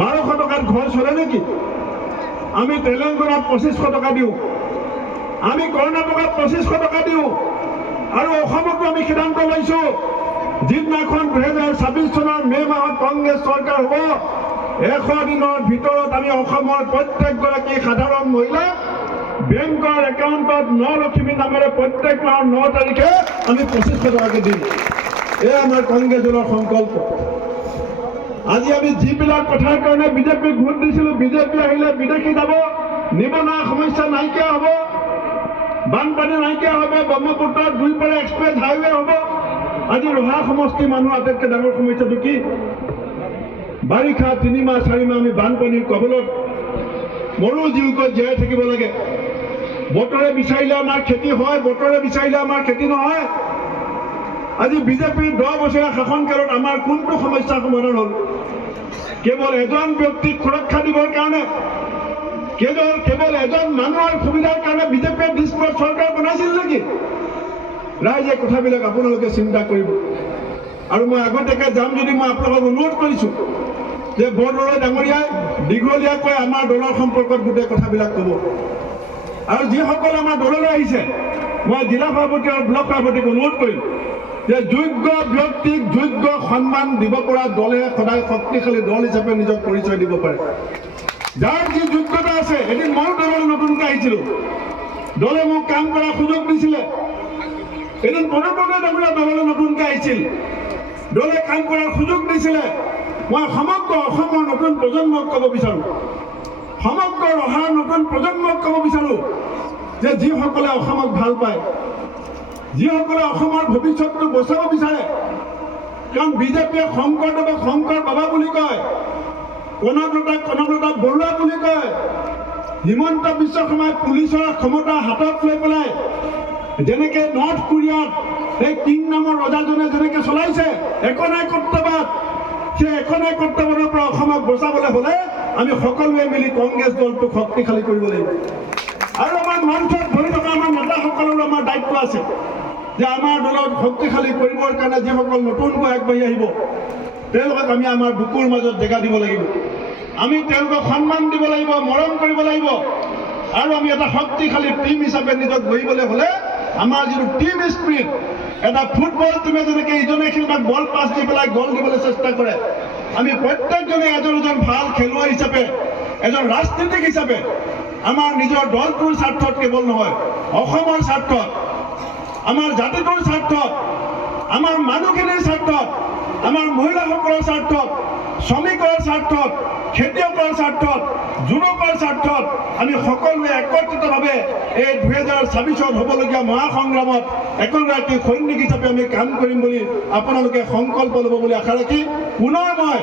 1200 টকাত ঘৰ চলে নেকি? আমি তেলেংগানাত 2500 টকা দিওঁ, আমি কৰ্ণাটকাত 2500 টকা দিওঁ, আৰু অসমতো আমি সিদ্ধান্ত লৈছোঁ যিদিনাখন 2026 চনৰ মে' মাহত কংগ্ৰেছ চৰকাৰ হ'ব 100 দিনৰ ভিতৰত আমি অসমৰ প্ৰত্যেকগৰাকী সাধাৰণ মহিলাক বেংকৰ একাউণ্টত 9 লক্ষ্মী নামেৰে প্ৰত্যেক মাহৰ 9 তাৰিখে আমি 2500 টকাকৈ দিম। এয়া আমাৰ কংগ্ৰেছ দলৰ সংকল্প। আজি আমি যিবিলাক কথাৰ কাৰণে বিজেপিক ভোট দিছিলোঁ, বিজেপি আহিলে বিদেশী যাব, নিবনুৱা সমস্যা নাইকিয়া হ'ব, বানপানী নাইকিয়া হ'ব, ব্ৰহ্মপুত্ৰত 2 পাৰ এক্সপ্ৰেছ হাইৱে হ'ব। আজি ৰহা সমষ্টিৰ মানুহৰ আটাইতকৈ ডাঙৰ সমস্যাটো কি? বাৰিষা 3 মাহ 4 মাহ আমি বানপানীৰ কবলত মৰু জীউকৈ জীয়াই থাকিব লাগে। বতৰে বিচাৰিলে আমাৰ খেতি হয়, বতৰে বিচাৰিলে আমাৰ খেতি নহয়। আজি বিজেপিৰ 10 বছৰীয়া শাসনকালত আমাৰ কোনটো সমস্যাৰ সমাধান হ'ল? কেৱল এজন ব্যক্তিক সুৰক্ষা দিবৰ কাৰণে, কেৱল এজন মানুহৰ সুবিধাৰ কাৰণে বিজেপিয়ে দিছপুৰত চৰকাৰ বনাইছিল নেকি? ৰাইজে কথাবিলাক আপোনালোকে চিন্তা কৰিব। আৰু মই আগতীয়াকৈ যাম যদি মই আপোনালোকক অনুৰোধ কৰিছোঁ যে বৰদলৈ ডাঙৰীয়াই দীঘলীয়াকৈ আমাৰ দলৰ সম্পৰ্কত গোটেই কথাবিলাক ক'ব। আৰু যিসকল আমাৰ দললৈ আহিছে, মই জিলা সভাপতি আৰু ব্লক সভাপতিক অনুৰোধ কৰিম যে যোগ্য ব্যক্তিক যোগ্য সন্মান দিব পৰা দলে সদায় শক্তিশালী দল হিচাপে নিজক পৰিচয় দিব পাৰে। যাৰ যি যোগ্যতা আছে, এদিন ময়ো দললৈ নতুনকৈ আহিছিলোঁ, দলে মোক কাম কৰাৰ সুযোগ দিছিলে। এদিন বৰদলৈ ডাঙৰীয়া দললৈ নতুনকৈ আহিছিল, দলে কাম কৰাৰ সুযোগ দিছিলে। মই সমগ্ৰ অসমৰ নতুন প্ৰজন্মক ক'ব বিচাৰোঁ, সমগ্ৰ ৰহাৰ নতুন প্ৰজন্মক ক'ব বিচাৰোঁ যে যিসকলে অসমক ভাল পায়, যিসকলে অসমৰ ভৱিষ্যতটো বচাব বিচাৰে, কাৰণ বিজেপিয়ে শংকৰদেৱক শংকৰ বাবা বুলি কয়, কনকলতাক বৰুৱা বুলি কয়, হিমন্ত বিশ্ব শৰ্মাই পুলিচৰ ক্ষমতা হাতত লৈ পেলাই যেনেকৈ নৰ্থ কোৰিয়াত এই কিং নামৰ ৰজাজনে যেনেকৈ চলাইছে একনায়কত্ববাদ, সেই একনায়কত্ববাদৰ পৰা অসমক বচাবলৈ হ'লে আমি সকলোৱে মিলি কংগ্ৰেছ দলটোক শক্তিশালী কৰিব লাগিব। আৰু আমাৰ মঞ্চত ধৰি থকা আমাৰ নেতাসকলৰো আমাৰ দায়িত্ব আছে যে আমাৰ দলক শক্তিশালী কৰিবৰ কাৰণে যিসকল নতুনকৈ আগবাঢ়ি আহিব তেওঁলোকক আমি আমাৰ বুকুৰ মাজত জেগা দিব লাগিব, আমি তেওঁলোকক সন্মান দিব লাগিব, মৰম কৰিব লাগিব। আৰু আমি এটা শক্তিশালী টিম হিচাপে নিজক গঢ়িবলৈ হ'লে আমাৰ যিটো টিম স্পিৰিট, এটা ফুটবল টিমে যেনেকৈ ইজনে সিজনক বল পাছ দি পেলাই গ'ল দিবলৈ চেষ্টা কৰে, আমি প্ৰত্যেকজনে এজন এজন ভাল খেলুৱৈ হিচাপে, এজন ৰাজনীতিক হিচাপে আমাৰ নিজৰ দলটোৰ স্বাৰ্থত কেৱল নহয়, অসমৰ স্বাৰ্থত, আমাৰ জাতিটোৰ স্বাৰ্থত, আমাৰ মানুহখিনিৰ স্বাৰ্থত, আমাৰ মহিলাসকলৰ স্বাৰ্থত, শ্ৰমিকৰ স্বাৰ্থত, খেতিয়কৰ স্বাৰ্থত, যুৱকৰ স্বাৰ্থত আমি সকলোৱে একত্ৰিতভাৱে এই 2026 হ'বলগীয়া মহাসংগ্ৰামত একগৰাকী সৈনিক হিচাপে আমি কাম কৰিম বুলি আপোনালোকে সংকল্প ল'ব বুলি আশা ৰাখি পুনৰ মই